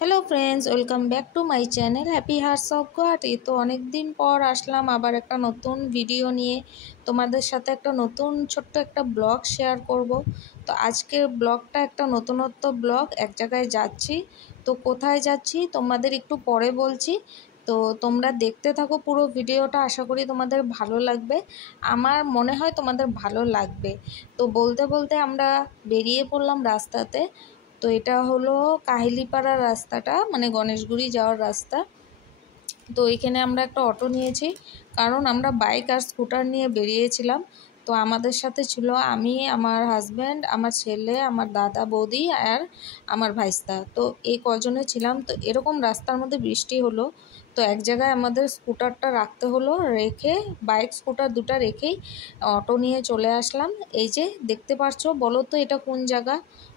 Hello friends, welcome back to my channel happy hearts of Guwahati. তো অনেক দিন পর আসলাম আবার একটা নতুন ভিডিও নিয়ে। তোমাদের সাথে একটা নতুন ছোট্ট একটা ব্লগ শেয়ার করব। তো আজকের ব্লগটা একটা নতুনত্ব ব্লগ, এক জায়গায় যাচ্ছি। তো কোথায় যাচ্ছি তোমাদের একটু পরে বলছি। তো তোমরা দেখতে থাকো পুরো ভিডিওটা, আশা করি তোমাদের ভালো লাগবে। আমার মনে হয় তোমাদের ভালো লাগবে। তো বলতে বলতে আমরা বেরিয়ে পড়লাম রাস্তাতে। তো এটা হলো কাহিলিপাড়া রাস্তাটা, মানে গণেশগুড়ি যাওয়ার রাস্তা। তো এখানে আমরা একটা অটো নিয়েছি, কারণ আমরা বাইক আর স্কুটার নিয়ে বেরিয়েছিলাম। তো আমাদের সাথে ছিল আমি, আমার হাজব্যান্ড, আমার ছেলে, আমার দাদা বৌদি আর আমার ভাইস্তা। তো এই কজনে ছিলাম। তো এরকম রাস্তার মধ্যে বৃষ্টি হলো, তো এক জায়গায় আমাদের স্কুটারটা রাখতে হলো, রেখে বাইক স্কুটার দুটো রেখেই অটো নিয়ে চলে আসলাম। এই যে দেখতে পাচ্ছ, বলো তো এটা কোন জায়গা?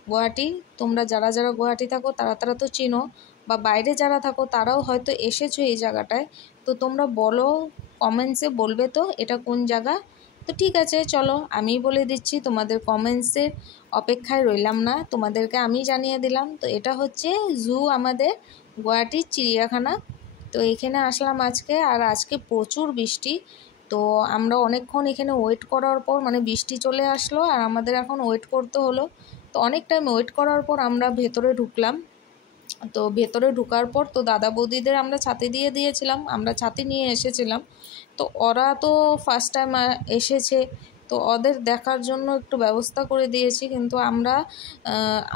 গুয়াহাটি। তোমরা যারা যারা গুয়াহাটি থাকো তারা তারা তো চিনো, বা বাইরে যারা থাকো তারাও হয়তো এসেছো এই জায়গাটায়। তো তোমরা বলো, কমেন্টসে বলবে তো এটা কোন জায়গা। তো ঠিক আছে, চলো আমি বলে দিচ্ছি, তোমাদের কমেন্টসের অপেক্ষায় রইলাম না, তোমাদেরকে আমি জানিয়ে দিলাম। তো এটা হচ্ছে জু, আমাদের গুয়াহাটির চিড়িয়াখানা। তো এখানে আসলাম আজকে, আর আজকে প্রচুর বৃষ্টি। তো আমরা অনেকক্ষণ এখানে ওয়েট করার পর, মানে বৃষ্টি চলে আসলো আর আমাদের এখন ওয়েট করতে হলো। তো অনেক টাইম ওয়েট করার পর আমরা ভেতরে ঢুকলাম। তো ভেতরে ঢোকার পর তো দাদা বৌদিদের আমরা ছাতি দিয়ে দিয়েছিলাম, আমরা ছাতি নিয়ে এসেছিলাম। তো ওরা তো ফার্স্ট টাইম এসেছে, তো ওদের দেখার জন্য একটু ব্যবস্থা করে দিয়েছি, কিন্তু আমরা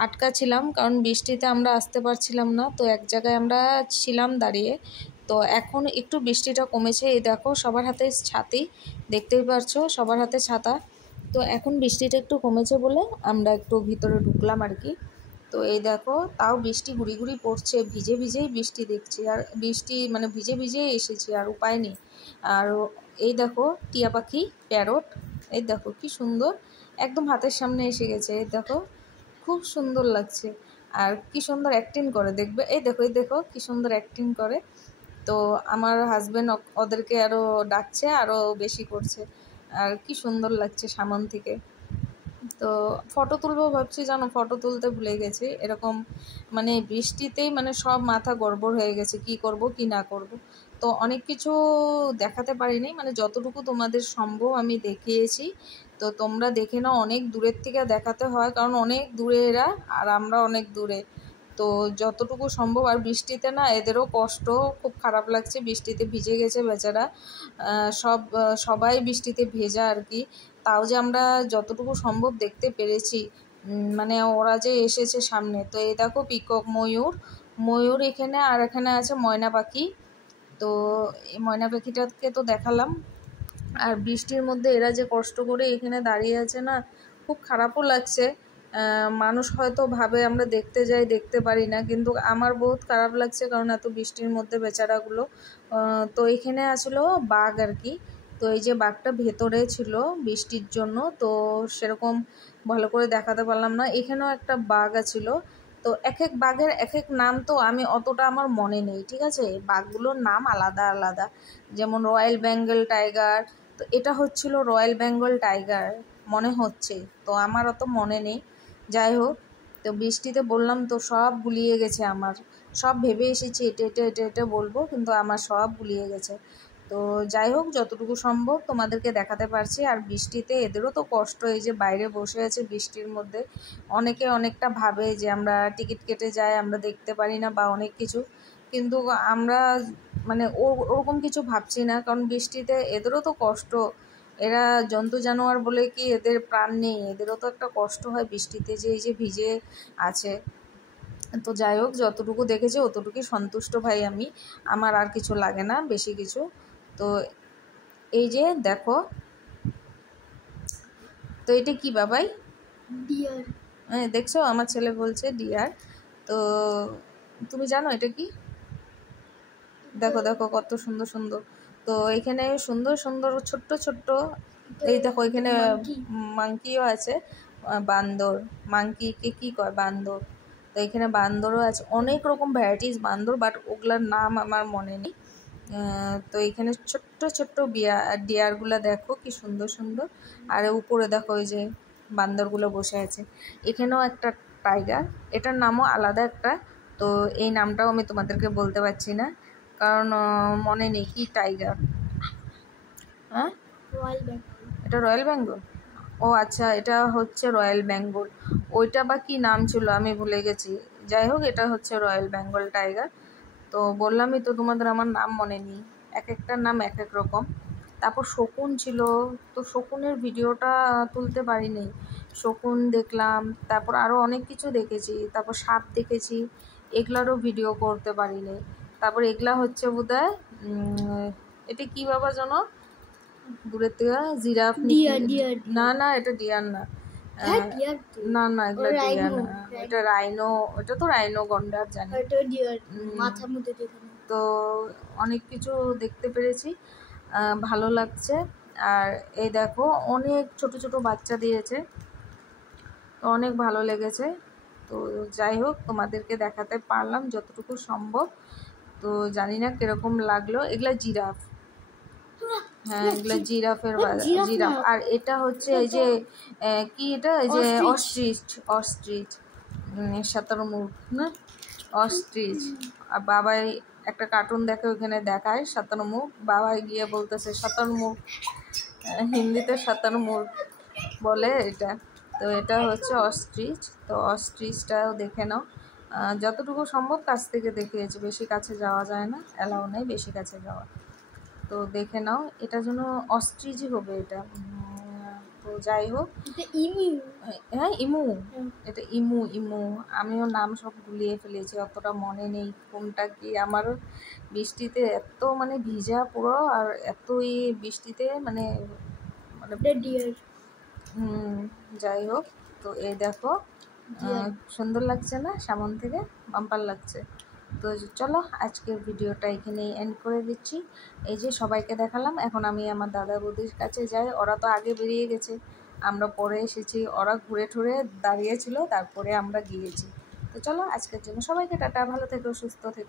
আটকা ছিলাম, কারণ বৃষ্টিতে আমরা আসতে পারছিলাম না। তো এক জায়গায় আমরা ছিলাম দাঁড়িয়ে। তো এখন একটু বৃষ্টিটা কমেছে, এই দেখো সবার হাতে ছাতি, দেখতেই পারছো সবার হাতে ছাতা। তো এখন বৃষ্টিটা একটু কমেছে বলে আমরা একটু ভিতরে ঢুকলাম আর কি। তো এই দেখো, তাও বৃষ্টি গুড়ি গুড়ি পড়ছে, ভিজে ভিজেই বৃষ্টি দেখছি, আর বৃষ্টি মানে ভিজে ভিজেই এসেছি, আর উপায় নেই। আর এই দেখো টিয়া পাখি, প্যারট, এই দেখো কি সুন্দর, একদম হাতের সামনে এসে গেছে। এই দেখো খুব সুন্দর লাগছে, আর কি সুন্দর অ্যাক্টিং করে, দেখবে এই দেখো, এই দেখো কি সুন্দর অ্যাক্টিং করে। তো আমার হাজব্যান্ড ওদেরকে আরও ডাকছে, আরও বেশি করছে, আর কি সুন্দর লাগছে সামন থেকে। তো ফটো তুলবো ভাবছি, জানো ফটো তুলতে ভুলে গেছি। এরকম মানে বৃষ্টিতেই মানে সব মাথা গড়বড় হয়ে গেছে, কি করব কি না করব। তো অনেক কিছু দেখাতে পারিনি, মানে যতটুকু তোমাদের সম্ভব আমি দেখিয়েছি। তো তোমরা দেখে নাও, অনেক দূরের থেকে দেখাতে হয়, কারণ অনেক দূরে এরা আর আমরা অনেক দূরে। তো যতটুকু সম্ভব, আর বৃষ্টিতে না এদেরও কষ্ট, খুব খারাপ লাগছে, বৃষ্টিতে ভিজে গেছে বেচারা। সবাই বৃষ্টিতে ভেজা আর কি। তাও যে আমরা যতটুকু সম্ভব দেখতে পেরেছি, মানে ওরা যে এসেছে সামনে। তো এই দেখো পিকক, ময়ূর, ময়ূর এখানে, আর এখানে আছে ময়না পাখি। তো এই ময়না পাখিটাকে তো দেখালাম। আর বৃষ্টির মধ্যে এরা যে কষ্ট করে এখানে দাঁড়িয়ে আছে না, খুব খারাপও লাগছে। মানুষ হয়তো ভাবে আমরা দেখতে যাই, দেখতে পারি না, কিন্তু আমার বহুত খারাপ লাগছে, কারণ এত বৃষ্টির মধ্যে বেচারাগুলো। তো এখানে আসলো বাঘ আর কি। তো এই যে বাঘটা ভেতরে ছিল বৃষ্টির জন্য, তো সেরকম ভালো করে দেখাতে পারলাম না। এখানেও একটা বাঘ আছিল। তো এক এক বাঘের এক এক নাম, তো আমি অতটা আমার মনে নেই, ঠিক আছে। বাঘগুলোর নাম আলাদা আলাদা, যেমন রয়্যাল বেঙ্গল টাইগার। তো এটা হচ্ছিল রয়্যাল বেঙ্গল টাইগার মনে হচ্ছে, তো আমার অত মনে নেই। যাই হোক, তো বৃষ্টিতে বললাম তো সব গুলিয়ে গেছে আমার, সব ভেবে এসেছি এটা এটা এটা এটা বলবো, কিন্তু আমার সব গুলিয়ে গেছে। তো যাই হোক, যতটুকু সম্ভব তোমাদেরকে দেখাতে পারছি। আর বৃষ্টিতে এদেরও তো কষ্ট, এই যে বাইরে বসে আছে বৃষ্টির মধ্যে। অনেকে অনেকটা ভাবে যে আমরা টিকিট কেটে যাই, আমরা দেখতে পারি না বা অনেক কিছু, কিন্তু আমরা মানে ওরকম কিছু ভাবছি না, কারণ বৃষ্টিতে এদেরও তো কষ্ট। এরা জন্তু জানোয়ার বলে কি এদের প্রাণ নেই, এদেরও তো একটা কষ্ট হয় বৃষ্টিতে, যে এই যে ভিজে আছে। তো যাই হোক, যতটুকু দেখেছি অতটুকুই সন্তুষ্ট ভাই আমি, আমার আর কিছু লাগে না বেশি কিছু। তো এই যে দেখো, তো এটা কি বাবাই? ডিয়ার। হ্যাঁ দেখছো, আমার ছেলে বলছে ডিয়ার। তো তুমি জানো এটা কি? দেখো দেখো কত সুন্দর সুন্দর। তো এখানে সুন্দর সুন্দর ছোট্ট ছোট্ট, এই দেখো এখানে মাংকিও আছে, বান্দর, মাংকিকে কি কয়, বান্দর। তো এখানে বান্দরও আছে, অনেক রকম ভ্যারাইটিস বান্দর, বাট ওগুলার নাম আমার মনে নেই। তো এখানে ছোট্ট ছোট্ট ডিয়ারগুলো দেখো কি সুন্দর সুন্দর। আর উপরে দেখো ওই যে বান্দরগুলো বসে আছে। এখানেও একটা টাইগার, এটার নামও আলাদা একটা তো এই নামটাও আমি তোমাদেরকে বলতে পারছি না, কারণ মনে নেই। কি টাইগার? হ্যাঁ, এটা রয়্যাল বেঙ্গল। ও আচ্ছা, এটা হচ্ছে রয়্যাল বেঙ্গল। ওইটা বা কী নাম ছিল আমি ভুলে গেছি। যাই হোক, এটা হচ্ছে রয়্যাল বেঙ্গল টাইগার। তো বললামই তো তোমাদের, আমার নাম মনে নেই, এক একটার নাম এক এক রকম। তারপর শকুন ছিল, তো শকুনের ভিডিওটা তুলতে পারিনি। শকুন দেখলাম, তারপর আরও অনেক কিছু দেখেছি, তারপর সাপ দেখেছি, এগুলারও ভিডিও করতে পারিনি। তারপর এগুলা হচ্ছে বোধহয় এটা কি বাবা জানো, দূরের থেকে জিরাফ, না না এটা ডিয়ার না, না না এগুলো ডিয়ার না, এটা রাইনো, এটা তো রাইনো গন্ডার জানি। তো অনেক কিছু দেখতে পেরেছি, ভালো লাগছে। আর এই দেখো অনেক ছোট ছোট বাচ্চা দিয়েছে, তো অনেক ভালো লেগেছে। তো যাই হোক, তোমাদেরকে দেখাতে পারলাম যতটুকু সম্ভব। তো জানি না কিরকম লাগলো। এগুলা জিরাফ, হ্যাঁ এগুলা জিরাফের জিরাফ। আর এটা হচ্ছে এই যে কি এটা, এই যে অস্ট্রিচ, অস্ট্রিচ শাতরমুখ না, অস্ট্রিচ। আর বাবাই একটা কার্টুন দেখে, ওখানে দেখায় শাতরমুখ, বাবাই গিয়ে বলতেছে শাতরমুখ, হিন্দিতে শাতরমুখ বলে এটা। তো এটা হচ্ছে অস্ট্রিচ। তো অস্ট্রিচটাও দেখে নাও, যতটুকু সম্ভব কাছ থেকে দেখিয়েছি, বেশি কাছে যাওয়া যায় না, অ্যালাউ নেই বেশি কাছে যাওয়া। তো দেখে নাও, এটা যেন অস্ট্রিচই হবে এটা। তো যাই হোক, হ্যাঁ ইমু, এটা ইমু, ইমু। আমিও নাম সব গুলিয়ে ফেলেছি, অতটা মনে নেই কোনটা কি। আমারও বৃষ্টিতে এত মানে ভিজা পুরো, আর এতই বৃষ্টিতে মানে যাই হোক। তো এই দেখো, সুন্দর লাগছে না সামন থেকে? বাম্পার লাগছে। তো চলো আজকের ভিডিওটা এখানেই এন্ড করে দিচ্ছি। এই যে সবাইকে দেখালাম, এখন আমি আমার দাদা বৌদির কাছে যাই। ওরা তো আগে বেরিয়ে গেছে, আমরা পরে এসেছি। ওরা ঘুরে ঠুরে দাঁড়িয়েছিল, তারপরে আমরা গিয়েছি। তো চলো আজকের জন্য সবাইকে টাটা, ভালো থেকো, সুস্থ থেকো।